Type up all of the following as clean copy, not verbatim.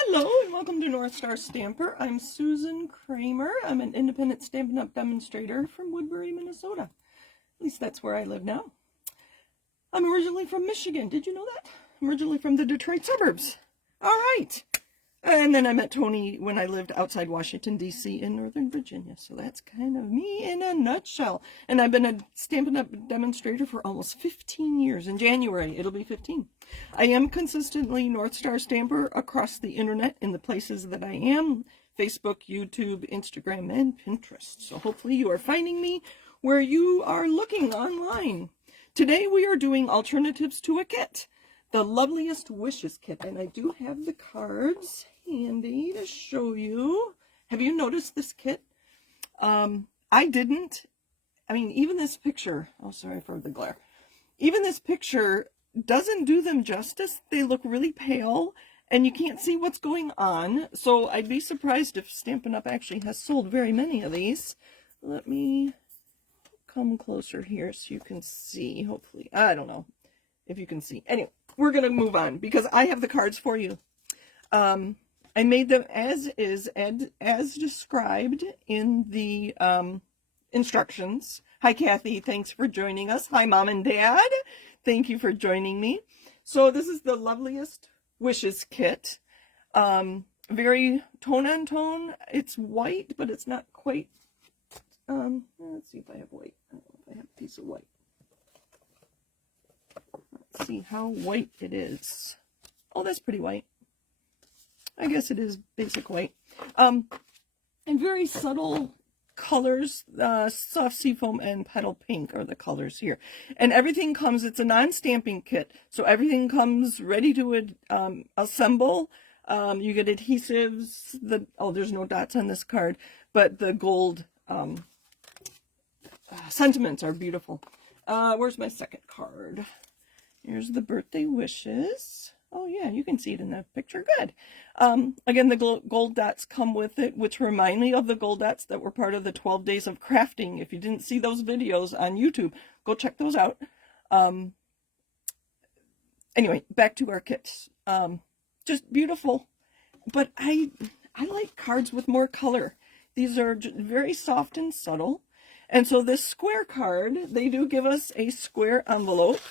Hello and welcome to North Star Stamper. I'm Susan Kramer. I'm an independent Stampin' Up! Demonstrator from Woodbury, Minnesota. At least that's where I live now. I'm originally from Michigan. Did you know that? I'm originally from the Detroit suburbs. All right. And then I met Tony when I lived outside Washington, D.C. in Northern Virginia. So that's kind of me in a nutshell. And I've been a Stampin' Up! Demonstrator for almost 15 years. In January, it'll be 15. I am consistently North Star Stamper across the internet in the places that I am. Facebook, YouTube, Instagram, and Pinterest. So hopefully you are finding me where you are looking online. Today we are doing alternatives to a kit. The Loveliest Wishes kit, and I do have the cards handy to show you. Have you noticed this kit? I didn't. I mean, even this picture, oh, sorry for the glare. Even this picture doesn't do them justice. They look really pale, and you can't see what's going on. So I'd be surprised if Stampin' Up! Actually has sold very many of these. Let me come closer here so you can see, hopefully. I don't know if you can see. Anyway, we're going to move on because I have the cards for you. I made them as is and as described in the instructions. Hi, Kathy. Thanks for joining us. Hi, Mom and Dad. Thank you for joining me. So this is the Loveliest Wishes kit. Very tone-on-tone. It's white, but it's not quite. Let's see if I have white. I don't know if I have a piece of white. Let's see how white it is. Oh, that's pretty white. I guess it is basic white. And very subtle colors. Soft seafoam and petal pink are the colors here. And everything comes, it's a non-stamping kit. So everything comes ready to assemble. You get adhesives. There's no dots on this card. But the gold sentiments are beautiful. Where's my second card? Here's the birthday wishes. Oh yeah, you can see it in that picture. Good. Again, the gold dots come with it, which remind me of the gold dots that were part of the 12 days of crafting. If you didn't see those videos on YouTube, go check those out. Anyway, back to our kits. Just beautiful. But I like cards with more color. These are very soft and subtle. And so this square card, they do give us a square envelope.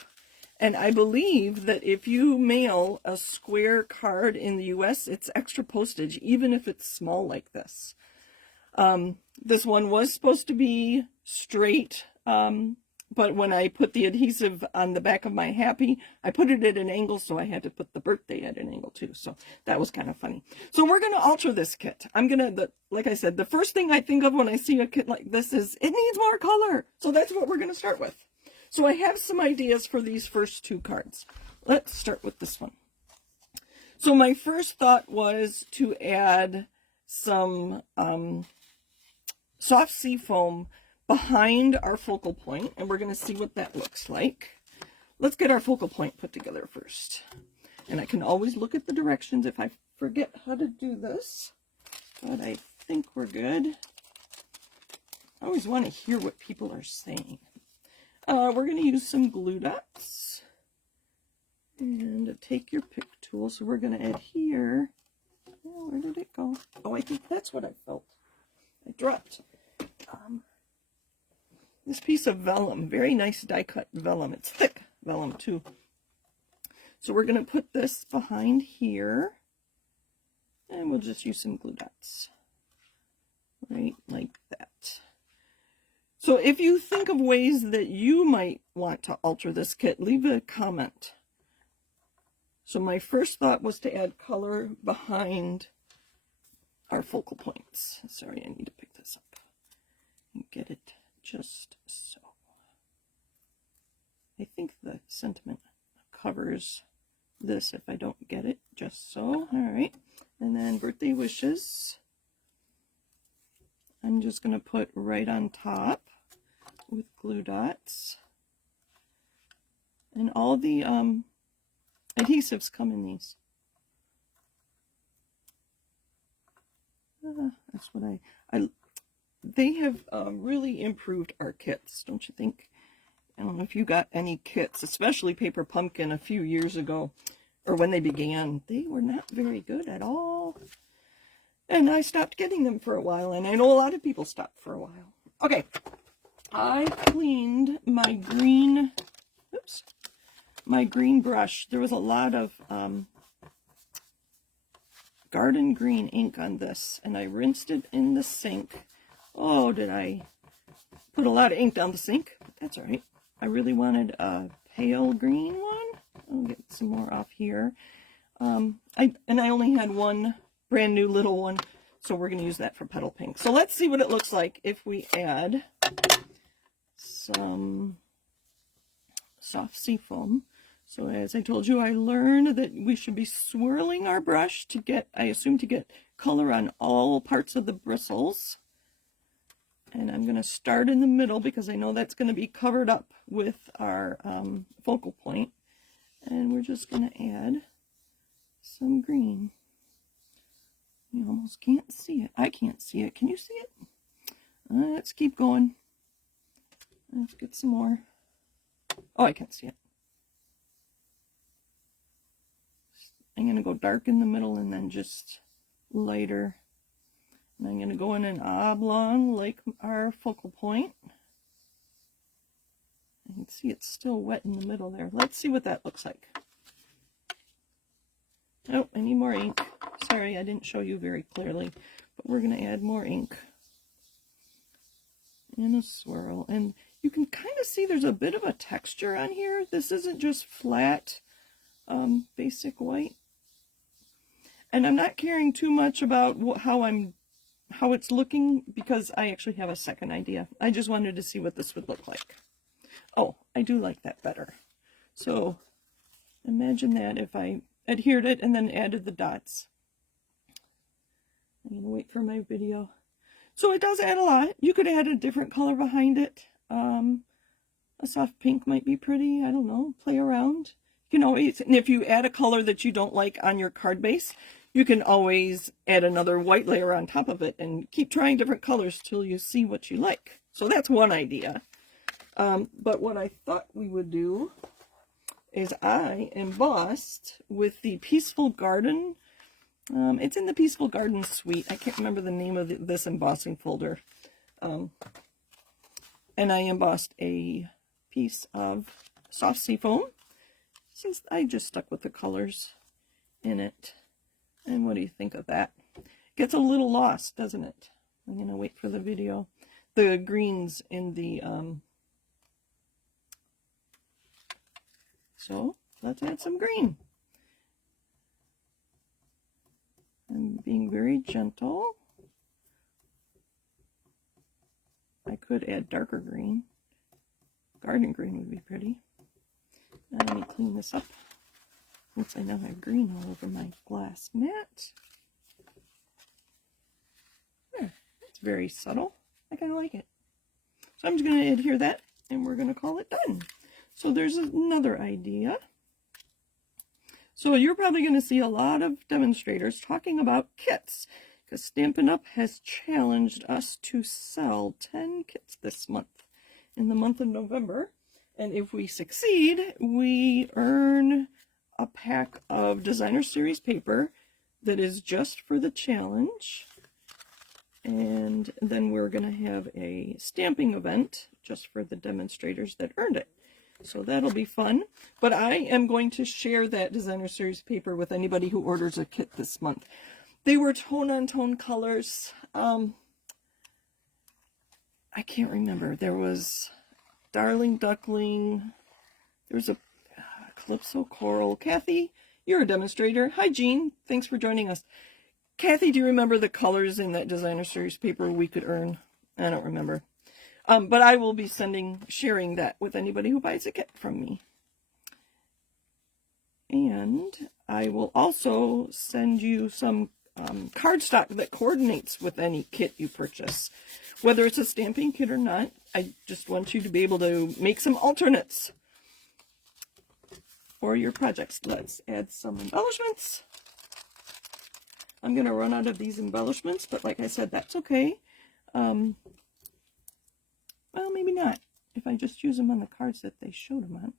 And I believe that if you mail a square card in the US, it's extra postage, even if it's small like this. This one was supposed to be straight, but when I put the adhesive on the back of my Happy, I put it at an angle, so I had to put the birthday at an angle too. So that was kind of funny. So we're going to alter this kit. Like I said, the first thing I think of when I see a kit like this is it needs more color. So that's what we're going to start with. So I have some ideas for these first two cards. Let's start with this one. So my first thought was to add some soft seafoam behind our focal point, and we're going to see what that looks like. Let's get our focal point put together first. And I can always look at the directions if I forget how to do this, but I think we're good. I always want to hear what people are saying. We're going to use some glue dots and take your pick tool. So we're going to add here. Oh, where did it go? Oh, I think that's what I felt. I dropped this piece of vellum. Very nice die cut vellum. It's thick vellum too. So we're going to put this behind here and we'll just use some glue dots. Right like that. So if you think of ways that you might want to alter this kit, leave a comment. So my first thought was to add color behind our focal points. Sorry, I need to pick this up and get it just so. I think the sentiment covers this if I don't get it just so. All right. And then birthday wishes. I'm just going to put right on top with glue dots. And all the adhesives come in these. That's what they have really improved our kits, don't you think? I don't know if you got any kits, especially Paper Pumpkin a few years ago, or when they began. They were not very good at all. small. And I stopped getting them for a while, and I know a lot of people stopped for a while. Okay, I cleaned my green, oops, my green brush. There was a lot of garden green ink on this, and I rinsed it in the sink. Oh, did I put a lot of ink down the sink? That's all right. I really wanted a pale green one. I'll get some more off here. I only had one brand new little one, so we're going to use that for petal pink. So let's see what it looks like if we add some soft sea foam. So as I told you, I learned that we should be swirling our brush to get, I assume, to get color on all parts of the bristles. And I'm going to start in the middle because I know that's going to be covered up with our focal point. And we're just going to add some green. You almost can't see it. I can't see it. Can you see it? Let's keep going. Let's get some more. Oh, I can't see it. I'm going to go dark in the middle and then just lighter. And I'm going to go in an oblong like our focal point. You can see it's still wet in the middle there. Let's see what that looks like. Oh, I need more ink. Sorry, I didn't show you very clearly, but we're going to add more ink. And a swirl. And you can kind of see there's a bit of a texture on here. This isn't just flat, basic white. And I'm not caring too much about how it's looking because I actually have a second idea. I just wanted to see what this would look like. Oh, I do like that better. So imagine that if I adhered it and then added the dots. I'm going to wait for my video. So it does add a lot. You could add a different color behind it. A soft pink might be pretty. I don't know. Play around. You can always, and if you add a color that you don't like on your card base, you can always add another white layer on top of it and keep trying different colors till you see what you like. So that's one idea. But what I thought we would do is I embossed with the Peaceful Garden. It's in the Peaceful Garden suite. I can't remember the name of this embossing folder. And I embossed a piece of soft sea foam, since I just stuck with the colors in it. And what do you think of that? Gets a little lost, doesn't it? I'm going to wait for the video. The greens in the... So let's add some green. I'm being very gentle. I could add darker green. Garden green would be pretty. Now let me clean this up, since I now have green all over my glass mat. There, it's very subtle. I kind of like it. So I'm just going to adhere that, and we're going to call it done. So there's another idea. So you're probably going to see a lot of demonstrators talking about kits, because Stampin' Up! Has challenged us to sell 10 kits this month, in the month of November. And if we succeed, we earn a pack of Designer Series paper that is just for the challenge. And then we're going to have a stamping event just for the demonstrators that earned it. So that'll be fun. But I am going to share that Designer Series paper with anybody who orders a kit this month. They were tone-on-tone colors. I can't remember. There was Darling Duckling. There was a Calypso Coral. Kathy, you're a demonstrator. Hi, Jean. Thanks for joining us. Kathy, do you remember the colors in that Designer Series paper we could earn? I don't remember. But I will be sharing that with anybody who buys a kit from me. And I will also send you some cardstock that coordinates with any kit you purchase. Whether it's a stamping kit or not, I just want you to be able to make some alternates for your projects. Let's add some embellishments. I'm going to run out of these embellishments, but like I said, that's okay. Well, maybe not, if I just use them on the cards that they showed them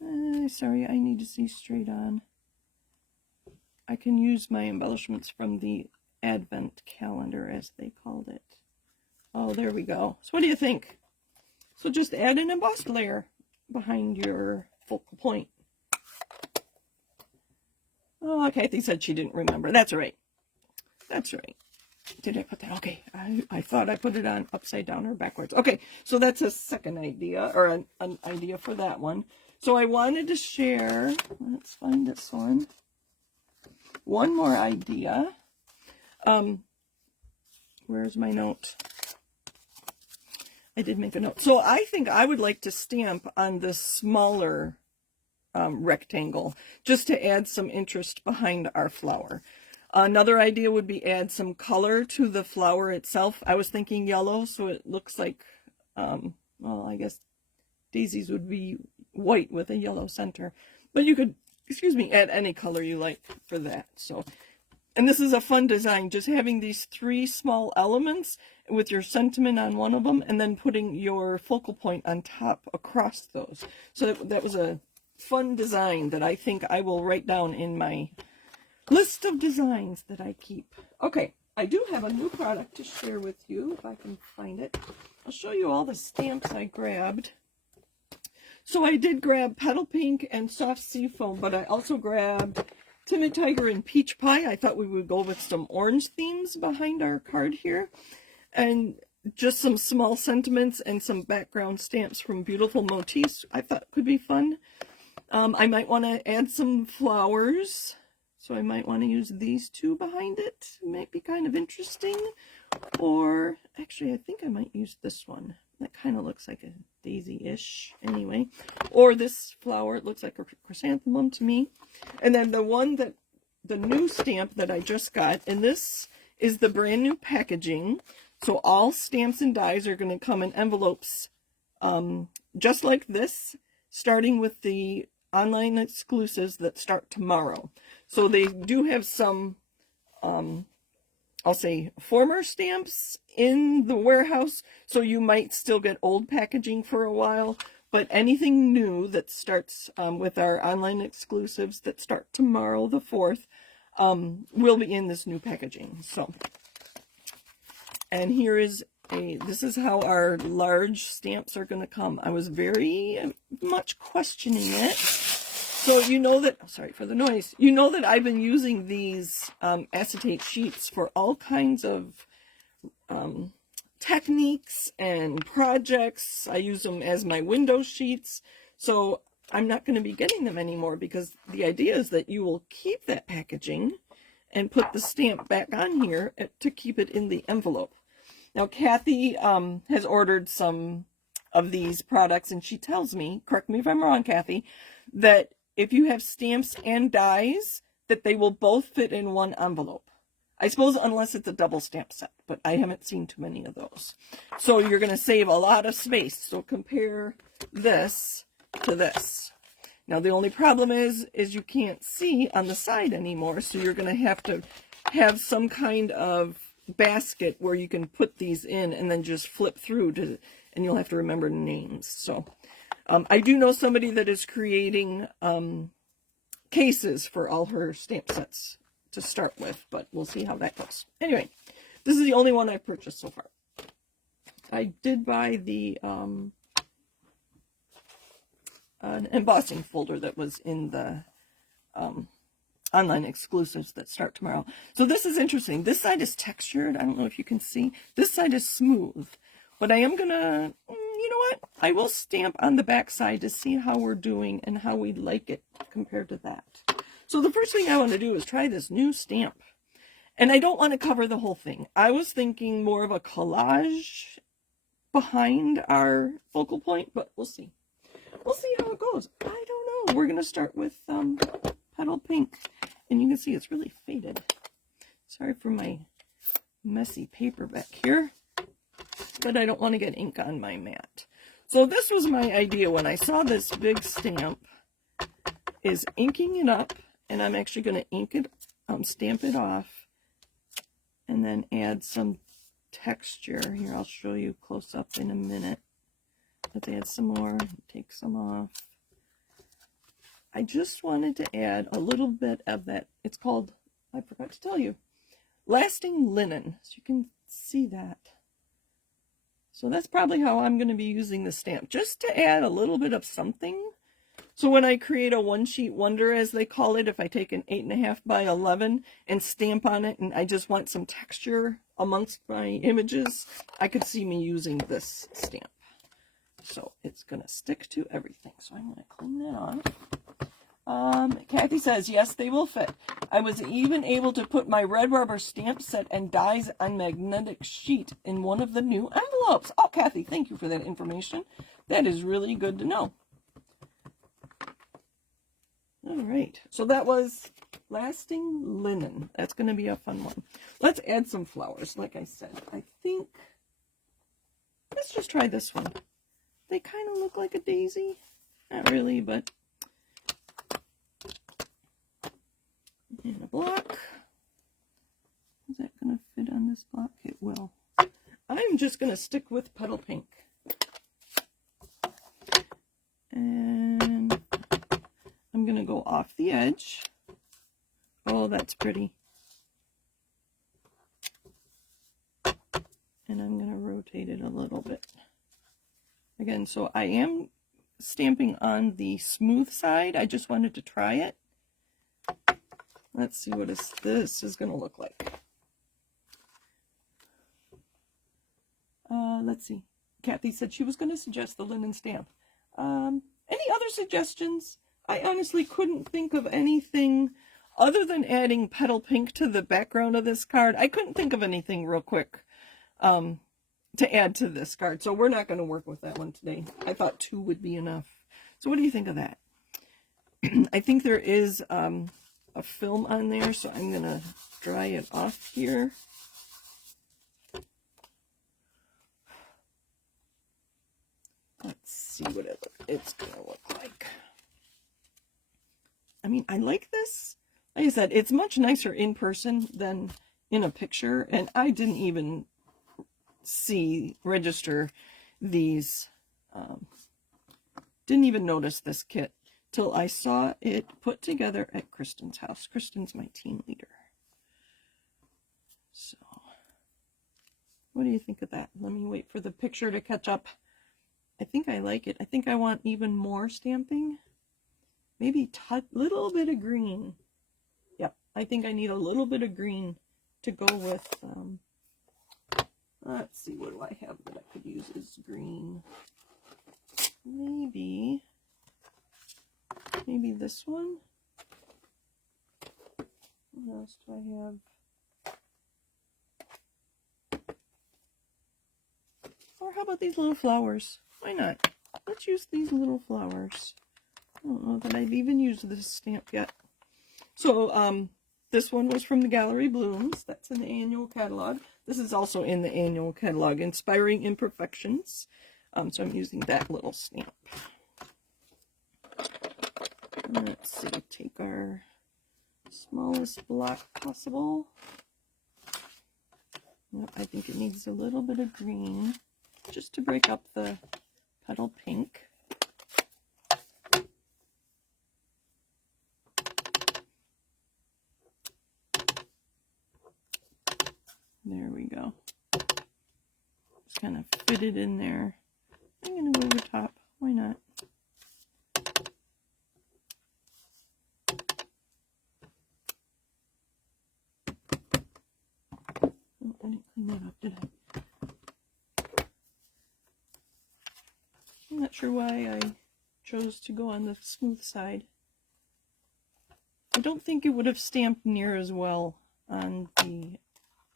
on. Sorry, I need to see straight on. I can use my embellishments from the Advent calendar, as they called it. Oh, there we go. So what do you think? So just add an embossed layer behind your focal point. Oh, Kathy said she didn't remember. That's right. That's right. Did I put that? Okay. I thought I put it on upside down or backwards. Okay. So that's a second idea, or an idea for that one. So I wanted to share, let's find this one. One more idea. Where's my note? I did make a note. So I think I would like to stamp on this smaller rectangle, just to add some interest behind our flower. Another idea would be add some color to the flower itself. I was thinking yellow, so it looks like, well, I guess daisies would be white with a yellow center. But you could, excuse me, add any color you like for that. So, and this is a fun design, just having these 3 small elements with your sentiment on one of them, and then putting your focal point on top across those. So that was a fun design that I think I will write down in my list of designs that I keep. Okay, I do have a new product to share with you, if I can find it. I'll show you all the stamps I grabbed. So I did grab Petal Pink and Soft Seafoam, but I also grabbed Timid Tiger and Peach Pie. I thought we would go with some orange themes behind our card here. And just some small sentiments and some background stamps from Beautiful Motifs I thought could be fun. I might want to add some flowers. So I might want to use these 2 behind it. It might be kind of interesting. Or, actually, I think I might use this one. That kind of looks like a daisy-ish anyway. Or this flower, it looks like a chrysanthemum to me. And then the new stamp that I just got, and this is the brand new packaging. So all stamps and dies are going to come in envelopes just like this, starting with the online exclusives that start tomorrow. So they do have some, I'll say, former stamps in the warehouse, so you might still get old packaging for a while, but anything new that starts with our online exclusives that start tomorrow, the 4th, will be in this new packaging. So, and here is this is how our large stamps are going to come. I was very much questioning it. So you know that, sorry for the noise, you know that I've been using these acetate sheets for all kinds of techniques and projects. I use them as my window sheets. So I'm not going to be getting them anymore, because the idea is that you will keep that packaging and put the stamp back on here to keep it in the envelope. Now, Kathy has ordered some of these products, and she tells me, correct me if I'm wrong, Kathy, that if you have stamps and dies, that they will both fit in one envelope. I suppose unless it's a double stamp set, but I haven't seen too many of those. So you're going to save a lot of space. So compare this to this. Now, the only problem is you can't see on the side anymore, so you're going to have some kind of basket where you can put these in and then just flip through and you'll have to remember names. So I do know somebody that is creating cases for all her stamp sets to start with, but we'll see how that goes. Anyway, this is the only one I've purchased so far. I did buy the an embossing folder that was in the online exclusives that start tomorrow. So this is interesting. This side is textured. I don't know if you can see. This side is smooth. But I am going to, you know what? I will stamp on the back side to see how we're doing and how we like it compared to that. So the first thing I want to do is try this new stamp. And I don't want to cover the whole thing. I was thinking more of a collage behind our focal point, but we'll see. We'll see how it goes. I don't know. We're going to start with Petal Pink. And you can see it's really faded. Sorry for my messy paper back here, but I don't want to get ink on my mat. So this was my idea when I saw this big stamp, is inking it up, and I'm actually going to ink it, stamp it off, and then add some texture. Here, I'll show you close up in a minute. Let's add some more, take some off. I just wanted to add a little bit of that, it's called I forgot to tell you. Lasting linen. So you can see that. So that's probably how I'm going to be using the stamp, just to add a little bit of something. So when I create a one-sheet wonder, as they call it, if I take an 8.5 by 11 and stamp on it, and I just want some texture amongst my images, I could see me using this stamp. So it's going to stick to everything. So I'm going to clean that off. Kathy says, yes, they will fit. I was even able to put my red rubber stamp set and dies on magnetic sheet in one of the new envelopes. Oh, Kathy, thank you for that information. That is really good to know. All right, so that was Lasting Linen. That's going to be a fun one. Let's add some flowers, like I said. I think, let's just try this one. They kind of look like a daisy. Not really, but... And a block. Is that going to fit on this block? It will. I'm just going to stick with Petal Pink. And I'm going to go off the edge. Oh, that's pretty. And I'm going to rotate it a little bit. Again, so I am stamping on the smooth side. I just wanted to try it. Let's see what this is going to look like. Let's see. Kathy said she was going to suggest the linen stamp. Any other suggestions? I honestly couldn't think of anything other than adding Petal Pink to the background of this card. I couldn't think of anything real quick to add to this card. So we're not going to work with that one today. I thought 2 would be enough. So what do you think of that? I think there is... a film on there, so I'm going to dry it off here. Let's see what it's going to look like. I mean, I like this. Like I said, it's much nicer in person than in a picture, and I didn't even register these, didn't even notice this kit till I saw it put together at Kristen's house. Kristen's my team leader. So, what do you think of that? Let me wait for the picture to catch up. I think I like it. I think I want even more stamping. Maybe a little bit of green. Yep, I think I need a little bit of green to go with, let's see, what do I have that I could use as green? Maybe this one. What else do I have? Or how about these little flowers? Why not? Let's use these little flowers. I don't know that I've even used this stamp yet. So, this one was from the Gallery Blooms. That's in the annual catalog. This is also in the annual catalog, Inspiring Imperfections. So I'm using that little stamp. Let's see, take our smallest block possible. Well, I think it needs a little bit of green just to break up the Petal Pink. There we go. Just kind of fit it in there. I'm going to go over top. Why not? Oh, I didn't clean that up, did I? I'm not sure why I chose to go on the smooth side. I don't think it would have stamped near as well on the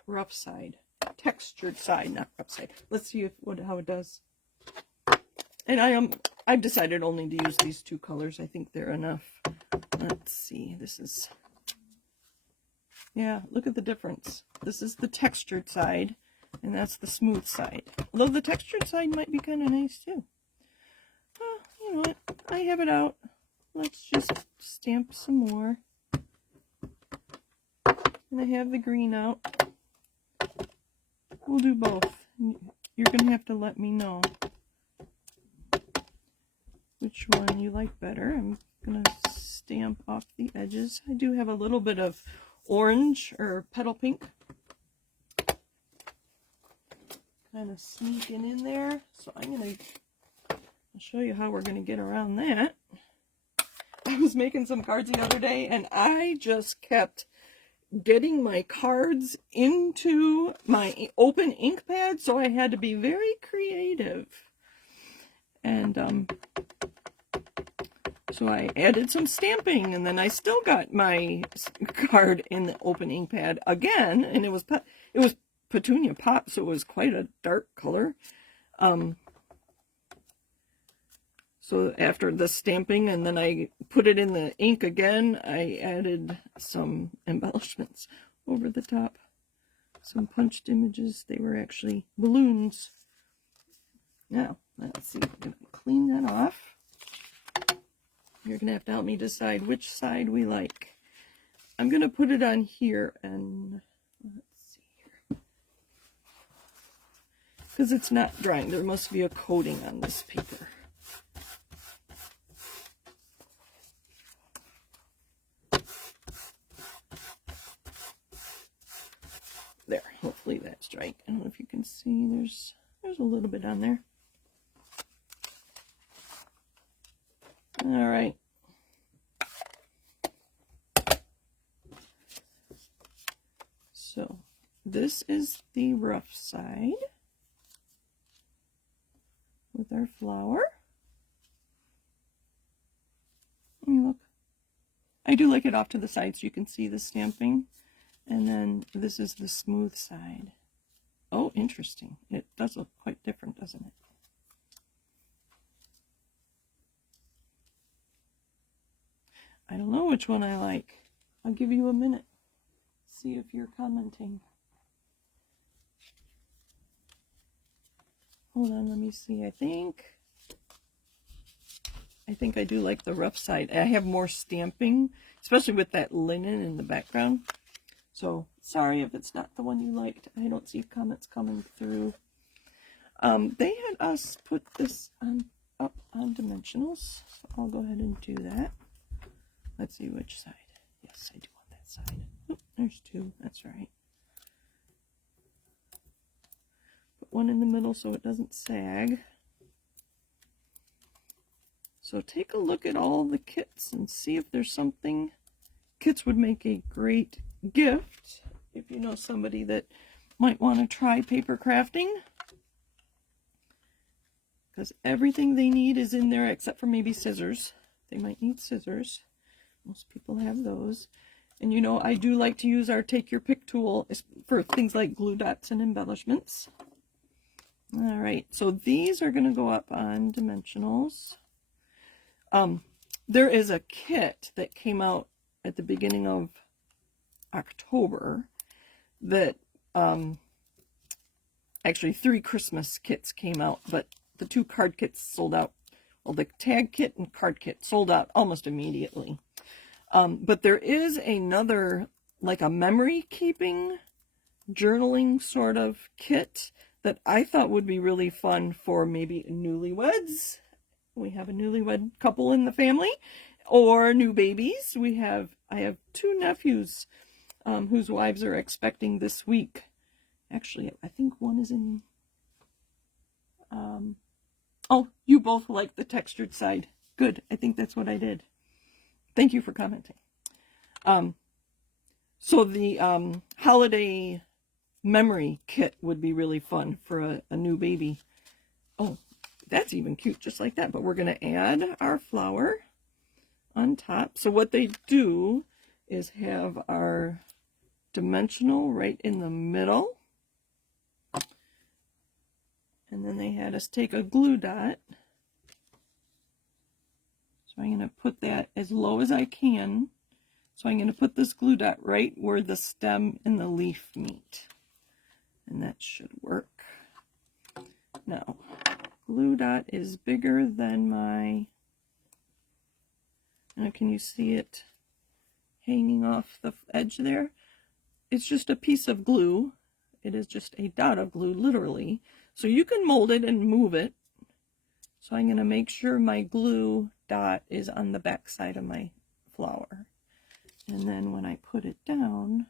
rough side. Textured side, not rough side. Let's see how it does. And I've decided only to use these 2 colors. I think they're enough. Let's see. This is, yeah, look at the difference. This is the textured side, and that's the smooth side. Although the textured side might be kind of nice too. Oh, you know what? I have it out. Let's just stamp some more. And I have the green out. We'll do both. You're going to have to let me know which one you like better. I'm going to stamp off the edges. I do have a little bit of orange or petal pink. Kind of sneaking in there. So I'll show you how we're going to get around that. I was making some cards the other day, and I just kept getting my cards into my open ink pad, so I had to be very creative. And so I added some stamping, and then I still got my card in the open ink pad again, and it was Petunia Pop, so it was quite a dark color. So after the stamping, and then I put it in the ink again, I added some embellishments over the top. Some punched images. They were actually balloons. Now, let's see. I'm going to clean that off. You're going to have to help me decide which side we like. I'm going to put it on here, and let's see here. Because it's not drying. There must be a coating on this paper. There, hopefully that's dry. I don't know if you can see, there's a little bit on there. All right. So this is the rough side with our flower. And look, I do like it off to the side so you can see the stamping. And then this is the smooth side. Oh, interesting. It does look quite different, doesn't it? I don't know which one I like. I'll give you a minute. See if you're commenting. Hold on, let me see. I think I do like the rough side. I have more stamping, especially with that linen in the background. So, sorry if it's not the one you liked. I don't see comments coming through. They had us put this up on dimensionals, so I'll go ahead and do that. Let's see which side. Yes, I do want that side. Oh, there's two. That's right. Put one in the middle so it doesn't sag. So take a look at all the kits and see if there's something. Kits would make a great gift if you know somebody that might want to try paper crafting, because everything they need is in there except for maybe scissors. They might need scissors. Most people have those. And you know, I do like to use our take your pick tool for things like glue dots and embellishments. All right, so these are going to go up on dimensionals. There is a kit that came out at the beginning of October that actually 3 Christmas kits came out, but the 2 card kits sold out. Well, the tag kit and card kit sold out almost immediately. But there is another, like a memory keeping journaling sort of kit that I thought would be really fun for maybe newlyweds. We have a newlywed couple in the family, or new babies. I have 2 nephews whose wives are expecting this week. Actually, I think one is in... oh, you both like the textured side. Good. I think that's what I did. Thank you for commenting. So the holiday memory kit would be really fun for a new baby. Oh, that's even cute, just like that. But we're going to add our flower on top. So what they do is have our dimensional right in the middle. And then they had us take a glue dot. So I'm going to put that as low as I can. So I'm going to put this glue dot right where the stem and the leaf meet. And that should work. Now, glue dot is bigger than my... Now, can you see it hanging off the edge there? It's just a piece of glue. It is just a dot of glue, literally. So you can mold it and move it. So I'm going to make sure my glue dot is on the back side of my flower. And then when I put it down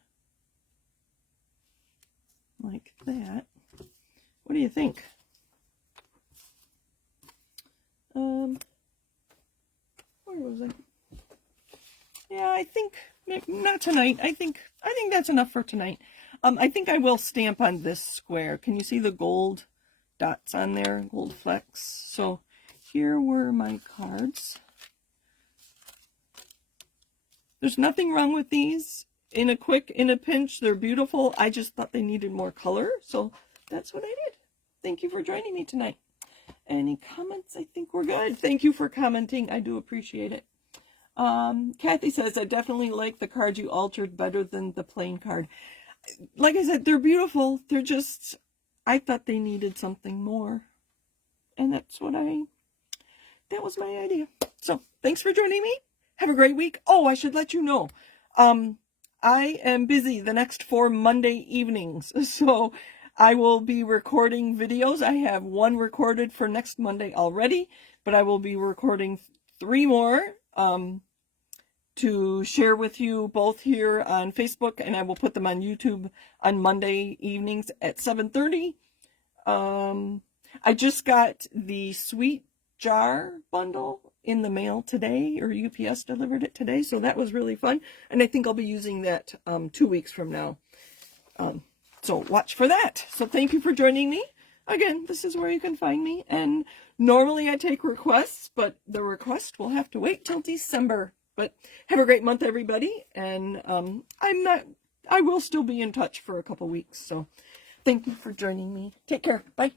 like that, what do you think? Where was I? Yeah, I think not tonight. I think that's enough for tonight. I think I will stamp on this square. Can you see the gold dots on there? Gold flecks. So here were my cards. There's nothing wrong with these. In a pinch, they're beautiful. I just thought they needed more color, so that's what I did. Thank you for joining me tonight. Any comments? I think we're good. Thank you for commenting. I do appreciate it. Kathy says, I definitely like the card you altered better than the plain card. Like I said, they're beautiful. They're just, I thought they needed something more. And that was my idea. So thanks for joining me. Have a great week. Oh, I should let you know. I am busy the next 4 Monday evenings. So I will be recording videos. I have 1 recorded for next Monday already, but I will be recording 3 more to share with you both here on Facebook, and I will put them on YouTube on Monday evenings at 7:30. I just got the Sweet Jar bundle in the mail today, or UPS delivered it today, so that was really fun, and I think I'll be using that 2 weeks from now. So watch for that. So thank you for joining me. Again, this is where you can find me, and normally I take requests, but the request will have to wait till December. But have a great month, everybody, and I will still be in touch for a couple weeks, so thank you for joining me. Take care. Bye.